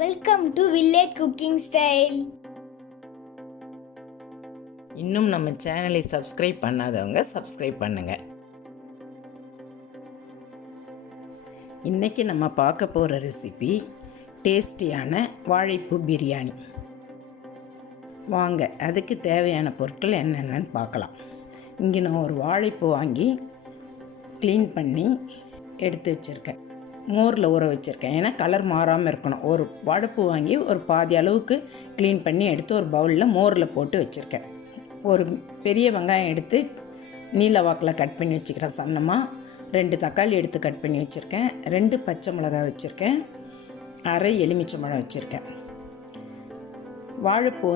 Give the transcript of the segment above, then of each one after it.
Welcome to village cooking style. இன்னும் நம்ம சேனலை சப்ஸ்கிரைப் பண்ணாதவங்க சப்ஸ்கிரைப் பண்ணுங்கள். இன்றைக்கி நம்ம பார்க்க போகிற ரெசிபி டேஸ்டியான வாழைப்பூ பிரியாணி. வாங்க அதுக்கு தேவையான பொருட்கள் என்னென்னு பார்க்கலாம். இங்கே நான் ஒரு வாழைப்பூ வாங்கி க்ளீன் பண்ணி எடுத்து வச்சுருக்கேன். மோரில் ஊற வச்சுருக்கேன், ஏன்னா கலர் மாறாமல் இருக்கணும். ஒரு வாழைப்பூ வாங்கி ஒரு பாதி அளவுக்கு க்ளீன் பண்ணி எடுத்து ஒரு பவுலில் மோரில் போட்டு வச்சுருக்கேன். ஒரு பெரிய வெங்காயம் எடுத்து நீல வாக்கில் கட் பண்ணி வச்சுக்கிறேன் சன்னமாக. 2 தக்காளி எடுத்து கட் பண்ணி வச்சுருக்கேன். 2 பச்சை மிளகாய் வச்சுருக்கேன். அரை எலுமிச்சம்பழம் வச்சுருக்கேன். வாழைப்பூ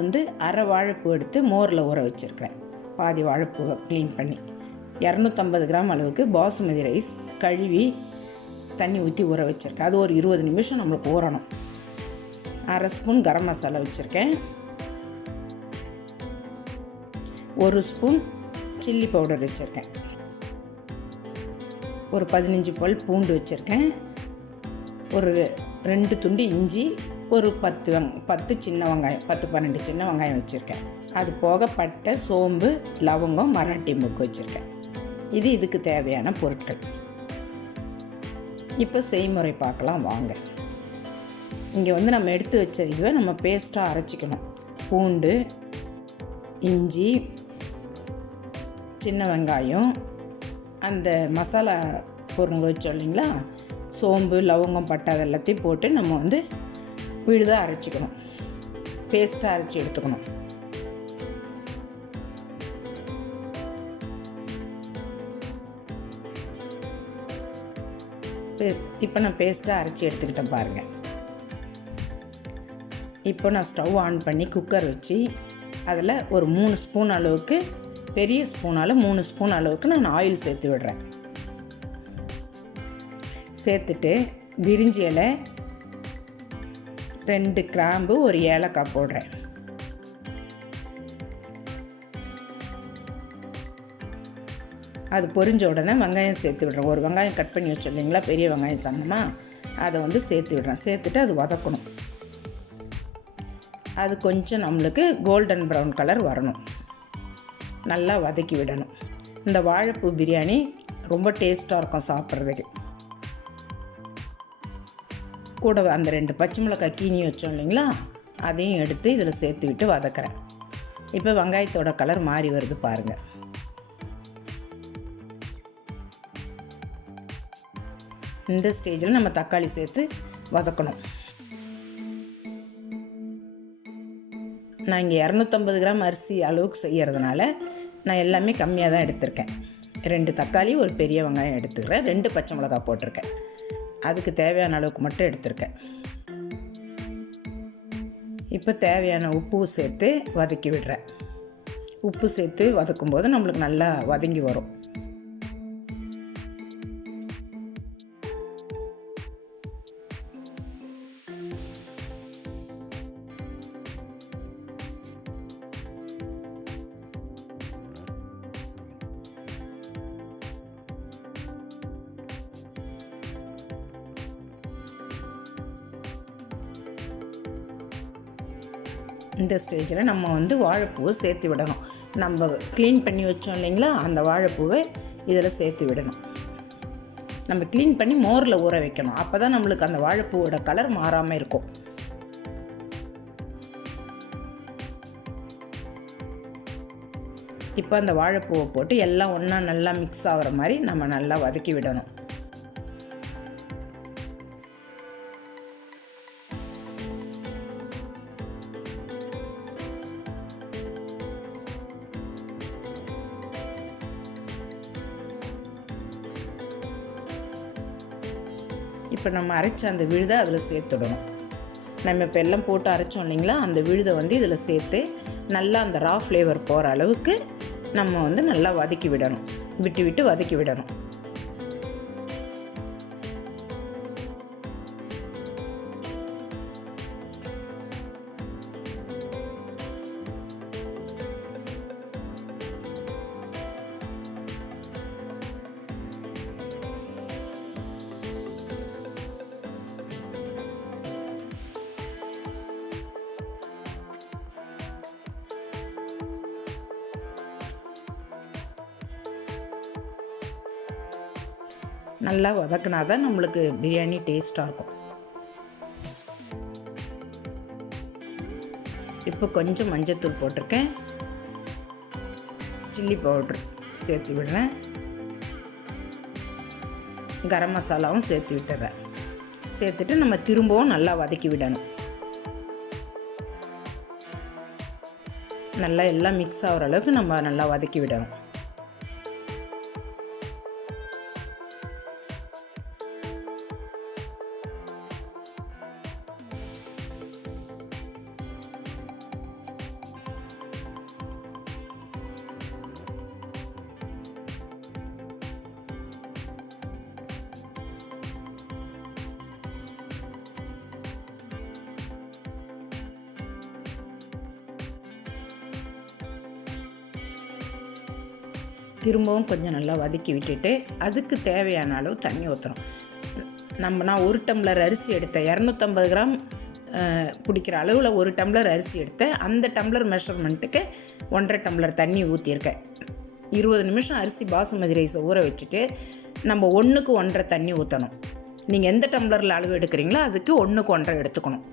அரை வாழைப்பூ எடுத்து மோரில் ஊற வச்சுருக்கேன். பாதி வாழைப்பூவை க்ளீன் பண்ணி 250 கிராம் அளவுக்கு பாசுமதி ரைஸ் கழுவி தண்ணி ஊற்றி ஊற வச்சுருக்கேன். அது ஒரு 20 நிமிஷம் நம்மளுக்கு ஊறணும். அரை ஸ்பூன் கரம் மசாலா வச்சுருக்கேன். 1 ஸ்பூன் சில்லி பவுடர் வச்சுருக்கேன். ஒரு 15 பல் பூண்டு வச்சுருக்கேன். ஒரு 2 துண்டு இஞ்சி, ஒரு 10 சின்ன வெங்காயம், 10-12 சின்ன வெங்காயம் வச்சுருக்கேன். அது போக பட்டை, சோம்பு, லவங்கம், மராட்டி மொக்கு வச்சுருக்கேன். இதுக்கு தேவையான பொருட்கள். இப்போ செய்முறை பார்க்கலாம் வாங்க. இங்கே நம்ம எடுத்து வச்ச இதுவை நம்ம பேஸ்ட்டாக அரைச்சிக்கணும். பூண்டு, இஞ்சி, சின்ன வெங்காயம், அந்த மசாலா பொருள் வச்சோம் இல்லைங்களா, சோம்பு, லவங்கம், பட்டை அதெல்லாத்தையும் போட்டு நம்ம விழுதாக அரைச்சிக்கணும். பேஸ்ட்டாக அரைச்சி எடுத்துக்கணும். இப்போ நான் பேஸ்ட்டாக அரைச்சி எடுத்துக்கிட்டேன் பாருங்கள். இப்போ நான் ஸ்டவ் ஆன் பண்ணி குக்கர் வச்சு அதில் ஒரு 3 ஸ்பூன் அளவுக்கு, பெரிய ஸ்பூனால் 3 ஸ்பூன் அளவுக்கு நான் ஆயில் சேர்த்து விடுறேன். சேர்த்துட்டு பிரிஞ்சி இலை, 2 கிராம்பு, ஒரு ஏலக்காய் போடுறேன். அது பொரிஞ்ச உடனே வெங்காயம் சேர்த்து விடுறேன். ஒரு வெங்காயம் கட் பண்ணி வச்சோம் இல்லைங்களா, பெரிய வெங்காயம் சன்னமாக, அதை சேர்த்து விடுறேன். சேர்த்துட்டு அது வதக்கணும். அது கொஞ்சம் நம்மளுக்கு கோல்டன் ப்ரௌன் கலர் வரணும். நல்லா வதக்கி விடணும். இந்த வாழைப்பூ பிரியாணி ரொம்ப டேஸ்ட்டாக இருக்கும் சாப்பிட்றதுக்கு. கூட அந்த 2 பச்சை மிளகாய் கீனி வச்சோம் இல்லைங்களா, அதையும் எடுத்து இதில் சேர்த்து விட்டு வதக்கிறேன். இப்போ வெங்காயத்தோட கலர் மாறி வருது பாருங்கள். இந்த ஸ்டேஜில் நம்ம தக்காளி சேர்த்து வதக்கணும். நான் இங்கே 250 கிராம் அரிசி அளவுக்கு செய்கிறதுனால நான் எல்லாமே கம்மியாக தான் எடுத்திருக்கேன். 2 தக்காளி, ஒரு பெரிய வெங்காயம் எடுத்துக்கிறேன். 2 பச்சை மிளகாய் போட்டிருக்கேன். அதுக்கு தேவையான அளவுக்கு மட்டும் எடுத்திருக்கேன். இப்போ தேவையான உப்பு சேர்த்து வதக்கி விடுறேன். உப்பு சேர்த்து வதக்கும்போது நம்மளுக்கு நல்லா வதங்கி வரும். இந்த ஸ்டேஜில் நம்ம வாழைப்பூவை சேர்த்து விடணும். நம்ம க்ளீன் பண்ணி வச்சோம் இல்லைங்களா, அந்த வாழைப்பூவை இதில் சேர்த்து விடணும். நம்ம க்ளீன் பண்ணி மோரில் ஊற வைக்கணும். அப்போ தான் நம்மளுக்கு அந்த வாழைப்பூவோட கலர் மாறாமல் இருக்கும். இப்போ அந்த வாழைப்பூவை போட்டு எல்லாம் ஒன்றா நல்லா மிக்ஸ் ஆகிற மாதிரி நம்ம நல்லா வதக்கி விடணும். இப்போ நம்ம அரைச்ச அந்த விழுதை அதில் சேர்த்துடணும். நம்ம இப்போ எல்லாம் போட்டு அரைச்சோம் இல்லைங்களா, அந்த விழுதை இதில் சேர்த்து நல்லா அந்த ரா ஃப்ளேவர் போகிற அளவுக்கு நம்ம நல்லா வதக்கி விடணும். விட்டு விட்டு வதக்கி விடணும். நல்லா வதக்கினா தான் நம்மளுக்கு பிரியாணி டேஸ்ட்டாக இருக்கும். இப்போ கொஞ்சம் மஞ்சத்தூள் போட்டிருக்கேன், சில்லி பவுட்ரு சேர்த்து விடுறேன், கரம் மசாலாவும் சேர்த்து விட்டுறேன். சேர்த்துட்டு நம்ம திரும்பவும் நல்லா வதக்கி விடணும். நல்லா எல்லாம் மிக்ஸ் ஆகிற அளவுக்கு நம்ம நல்லா வதக்கி விடணும். திரும்பவும் கொஞ்சம் நல்லா வதக்கி விட்டுட்டு அதுக்கு தேவையான அளவு தண்ணி ஊற்றுறோம். நான் 1 டம்ளர் அரிசி எடுத்தேன், 250 கிராம் பிடிக்கிற அளவில் 1 டம்ளர் அரிசி எடுத்தேன். அந்த டம்ளர் மெஷர்மெண்ட்டுக்கு 1.5 டம்ளர் தண்ணி ஊற்றிருக்கேன். 20 நிமிஷம் அரிசி பாசுமதி ரைஸை ஊற வச்சுட்டு நம்ம 1க்கு 1.5 தண்ணி ஊற்றணும். நீங்கள் எந்த டம்ளரில் அளவு எடுக்கிறீங்களோ அதுக்கு 1க்கு 1.5 எடுத்துக்கணும்.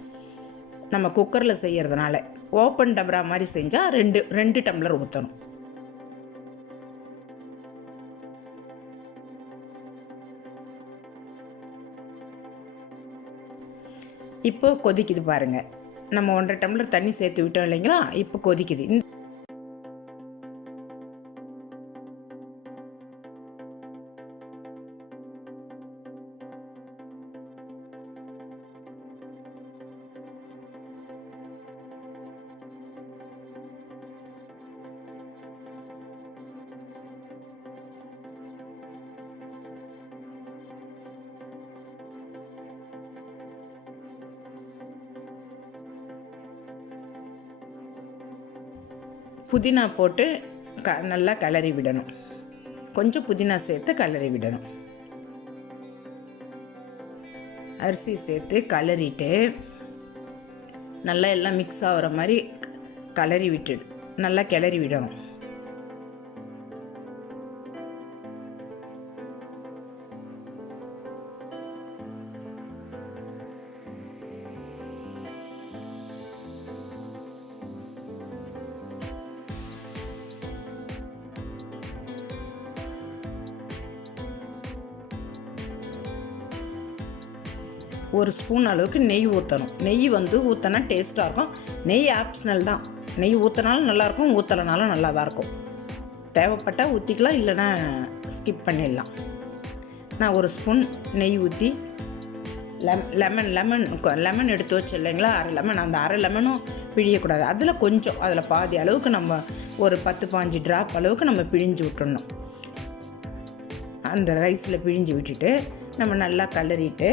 நம்ம குக்கரில் செய்கிறதுனால ஓப்பன் டபரா மாதிரி செஞ்சால் 2 டம்ளர் ஊற்றணும். இப்போ கொதிக்குது பாருங்கள், நம்ம 1.5 டம்ளர் தண்ணி சேர்த்து விட்டோம் இல்லைங்களா, இப்போ கொதிக்குது. புதினா போட்டு நல்லா கிளறி விடணும். கொஞ்சம் புதினா சேர்த்து கிளறி விடணும். அரிசி சேர்த்து கிளறிட்டு நல்லா எல்லாம் மிக்ஸ் ஆகிற மாதிரி நல்லா கிளறி விடணும். ஒரு ஸ்பூன் அளவுக்கு நெய் ஊற்றணும். நெய் ஊற்றினா டேஸ்ட்டாக இருக்கும். நெய் ஆப்ஷனல் தான், நெய் ஊற்றினாலும் நல்லாயிருக்கும், ஊற்றலைனாலும் நல்லா தான் இருக்கும். தேவைப்பட்டால் ஊற்றிக்கலாம், இல்லைன்னா ஸ்கிப் பண்ணிடலாம். நான் ஒரு ஸ்பூன் நெய் ஊற்றி லெமன் எடுத்து வச்சு இல்லைங்களா, அரை லெமன், அந்த அரை லெமனும் பிழியக்கூடாது. அதில் பாதி அளவுக்கு நம்ம ஒரு 10-15 ட்ராப் அளவுக்கு நம்ம பிழிஞ்சு விட்டுடணும். அந்த ரைஸில் பிழிஞ்சு விட்டுட்டு நம்ம நல்லா கிளறிட்டு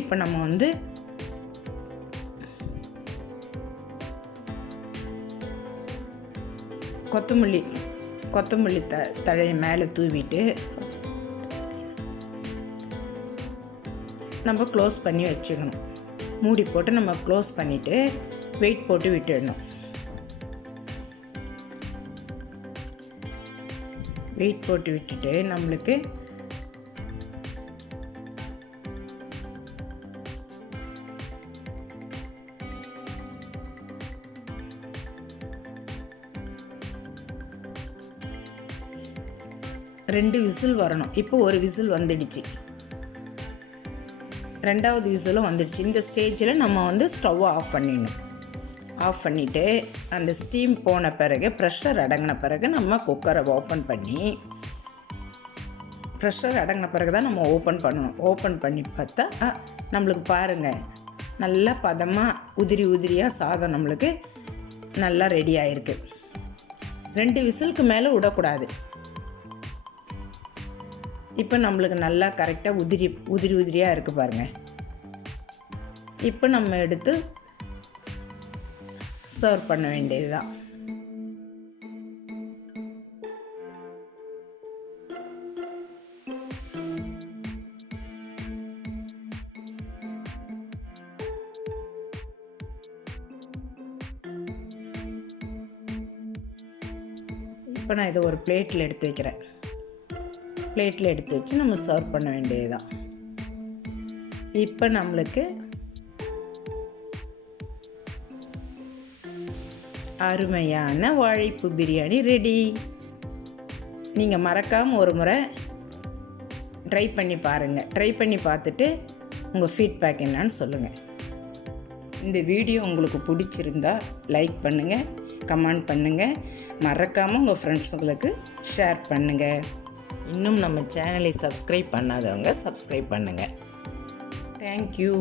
இப்போ நம்ம கொத்தமல்லி தழையை மேலே தூவிட்டு நம்ம க்ளோஸ் பண்ணி வச்சுக்கணும். மூடி போட்டு நம்ம க்ளோஸ் பண்ணிவிட்டு வெயிட் போட்டு விட்டுடணும். வெயிட் போட்டு விட்டுட்டு நம்மளுக்கு ரெண்டு விசில் வரணும். இப்போ ஒரு விசில் வந்துடுச்சு, ரெண்டாவது விசிலும் வந்துடுச்சு. இந்த ஸ்டேஜில் நம்ம ஸ்டவ்வை ஆஃப் பண்ணிடணும். ஆஃப் பண்ணிவிட்டு அந்த ஸ்டீம் போன பிறகு, ப்ரெஷர் அடங்கின பிறகு நம்ம குக்கரை ஓப்பன் பண்ணி, ப்ரெஷர் அடங்கின பிறகு தான் நம்ம ஓப்பன் பண்ணணும். ஓப்பன் பண்ணி பார்த்தா நம்மளுக்கு பாருங்கள், நல்லா பதமாக உதிரியாக சாதம் நம்மளுக்கு நல்லா ரெடி ஆகிருக்கு. 2 விசிலுக்கு மேலே விடக்கூடாது. இப்போ நம்மளுக்கு நல்லா கரெக்டாக உதிரியாக இருக்குது பாருங்கள். இப்போ நம்ம எடுத்து சர்வ் பண்ண வேண்டியது தான். இப்போ நான் இதை ஒரு பிளேட்டில் எடுத்து வைக்கிறேன். பிளேட்டில் எடுத்து வச்சு நம்ம சர்வ் பண்ண வேண்டியதுதான். இப்போ நம்மளுக்கு அருமையான வாழைப்பூ பிரியாணி ரெடி. நீங்கள் மறக்காமல் ஒரு முறை ட்ரை பண்ணி பாருங்கள். ட்ரை பண்ணி பார்த்துட்டு உங்கள் ஃபீட்பேக் என்னன்னு சொல்லுங்கள். இந்த வீடியோ உங்களுக்கு பிடிச்சிருந்தா லைக் பண்ணுங்கள், கமெண்ட் பண்ணுங்கள், மறக்காமல் உங்கள் ஃப்ரெண்ட்ஸுங்களுக்கு ஷேர் பண்ணுங்கள். இன்னும் நம்ம சேனலை சப்ஸ்கிரைப் பண்ணாதவங்க சப்ஸ்கிரைப் பண்ணுங்கள். தேங்க்யூ.